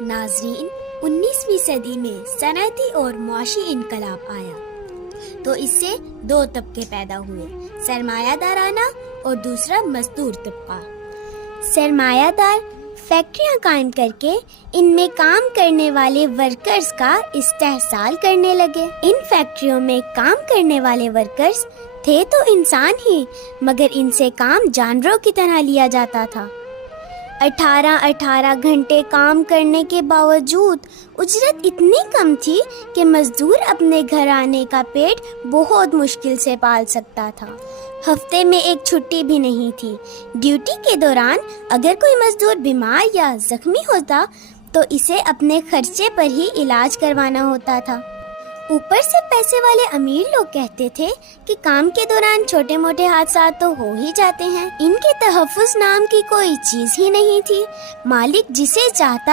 ناظرین، 19ویں صدی میں صنعتی اور معاشی انقلاب آیا تو اس سے دو طبقے پیدا ہوئے، سرمایہ دارانہ اور دوسرا مزدور طبقہ۔ سرمایہ دار فیکٹریاں قائم کر کے ان میں کام کرنے والے ورکرز کا استحصال کرنے لگے۔ ان فیکٹریوں میں کام کرنے والے ورکرز تھے تو انسان ہی، مگر ان سے کام جانوروں کی طرح لیا جاتا تھا۔ 18 گھنٹے کام کرنے کے باوجود اجرت اتنی کم تھی کہ مزدور اپنے گھرانے کا پیٹ بہت مشکل سے پال سکتا تھا۔ ہفتے میں ایک چھٹی بھی نہیں تھی۔ ڈیوٹی کے دوران اگر کوئی مزدور بیمار یا زخمی ہوتا تو اسے اپنے خرچے پر ہی علاج کروانا ہوتا تھا۔ اوپر سے پیسے والے امیر لوگ کہتے تھے کہ کام کے دوران چھوٹے موٹے حادثات تو ہو ہی جاتے ہیں، ان کے تحفظ نام کی کوئی چیز ہی نہیں تھی۔ مالک جسے چاہتا